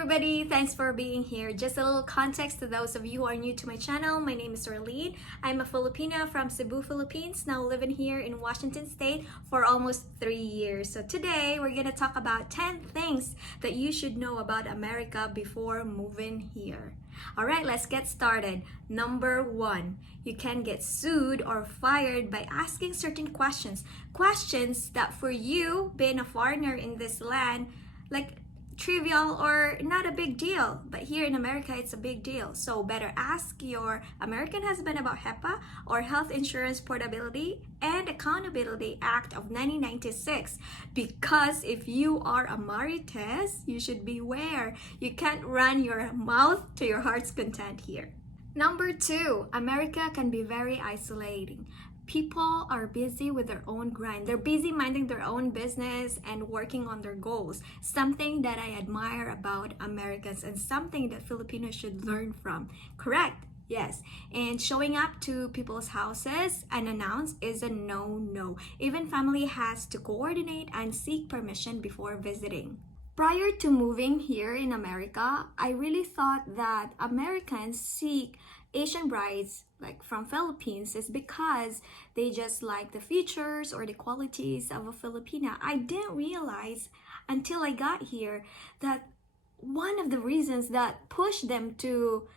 everybody, thanks for being here. Just a little context to those of you who are new to my channel. My name is Arlene. I'm a Filipina from Cebu, Philippines, now living here in Washington State for almost 3 years. So today we're gonna talk about 10 things that you should know about America before moving here. Alright, let's get started. Number 1, you can get sued or fired by asking certain questions. Questions that for you, being a foreigner in this land, like trivial or not a big deal, but here in America it's a big deal. So better ask your American husband about HEPA or Health Insurance Portability and Accountability Act of 1996, because if you are a Marites, you should beware. You can't run your mouth to your heart's content here. Number 2, America can be very isolating. People are busy with their own grind. They're busy minding their own business and working on their goals. Something that I admire about Americans and something that Filipinos should learn from. Correct? Yes. And showing up to people's houses unannounced is a no-no. Even family has to coordinate and seek permission before visiting. Prior to moving here in America, I really thought that Americans seek Asian brides like from Philippines is because they just like the features or the qualities of a Filipina. I didn't realize until I got here that one of the reasons that pushed them to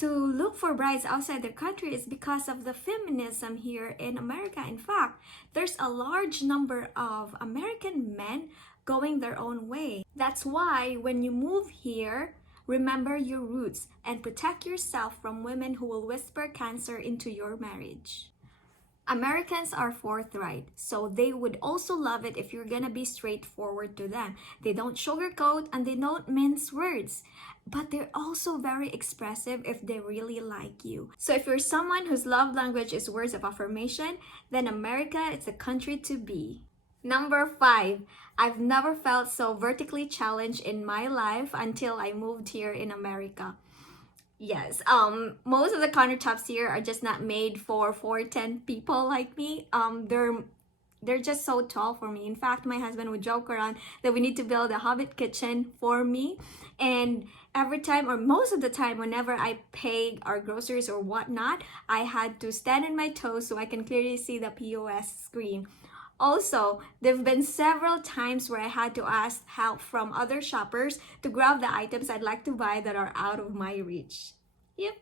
look for brides outside their country is because of the feminism here in America. In fact, there's a large number of American men going their own way. That's why when you move here, remember your roots and protect yourself from women who will whisper cancer into your marriage. Americans are forthright, so they would also love it if you're gonna be straightforward to them. They don't sugarcoat and they don't mince words, but they're also very expressive if they really like you. So if you're someone whose love language is words of affirmation, then America is the country to be. Number 5, I've never felt so vertically challenged in my life until I moved here in America. Yes, most of the countertops here are just not made for 4'10" people like me. They're just so tall for me. In fact, my husband would joke around that we need to build a hobbit kitchen for me. And every time, or most of the time, whenever I paid our groceries or whatnot, I had to stand on my toes so I can clearly see the POS screen. Also, there have been several times where I had to ask help from other shoppers to grab the items I'd like to buy that are out of my reach. Yep.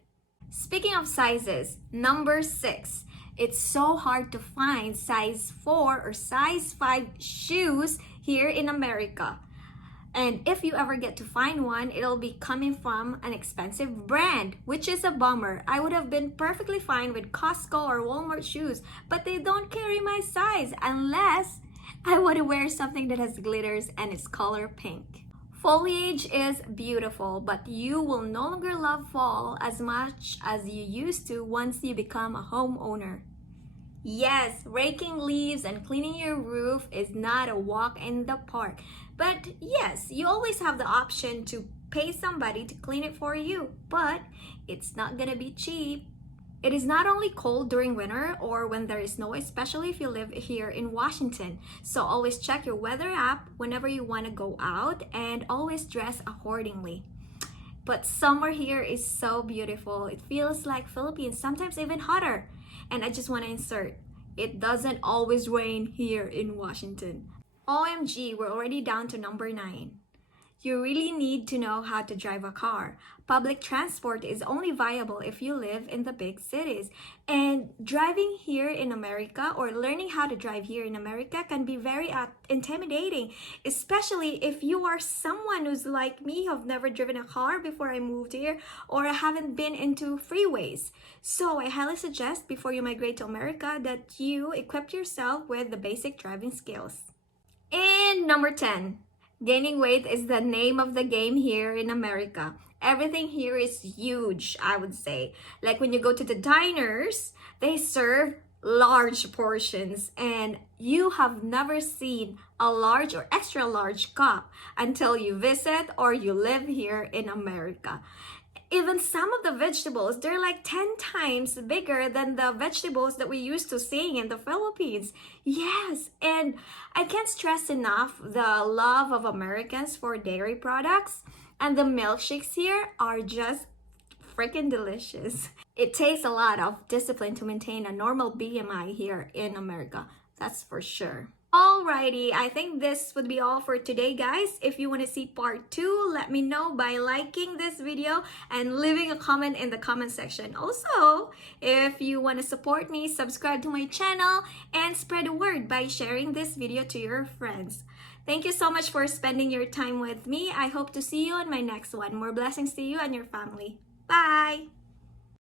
Speaking of sizes, number 6. It's so hard to find size 4 or size 5 shoes here in America. And if you ever get to find one, it'll be coming from an expensive brand, which is a bummer. I would have been perfectly fine with Costco or Walmart shoes, but they don't carry my size unless I want to wear something that has glitters and it's color pink. Foliage is beautiful, but you will no longer love fall as much as you used to once you become a homeowner. Yes, raking leaves and cleaning your roof is not a walk in the park. But yes, you always have the option to pay somebody to clean it for you, but it's not gonna be cheap. It is not only cold during winter or when there is snow, especially if you live here in Washington. So always check your weather app whenever you want to go out and always dress accordingly. But summer here is so beautiful. It feels like Philippines, sometimes even hotter. And I just want to insert, it doesn't always rain here in Washington. OMG, we're already down to number 9. You really need to know how to drive a car. Public transport is only viable if you live in the big cities. And driving here in America or learning how to drive here in America can be very intimidating, especially if you are someone who's like me, who've never driven a car before I moved here or haven't been into freeways. So I highly suggest before you migrate to America that you equip yourself with the basic driving skills. And number 10. Gaining weight is the name of the game here in America. Everything here is huge, I would say. Like when you go to the diners, they serve large portions and you have never seen a large or extra large cup until you visit or you live here in America. Even some of the vegetables, they're like 10 times bigger than the vegetables that we used to seeing in the Philippines. Yes, and I can't stress enough the love of Americans for dairy products. And the milkshakes here are just freaking delicious. It takes a lot of discipline to maintain a normal BMI here in America. That's for sure. Alrighty, I think this would be all for today, guys. If you want to see part 2, let me know by liking this video and leaving a comment in the comment section. Also, if you want to support me, subscribe to my channel and spread the word by sharing this video to your friends. Thank you so much for spending your time with me. I hope to see you on my next one. More blessings to you and your family. Bye!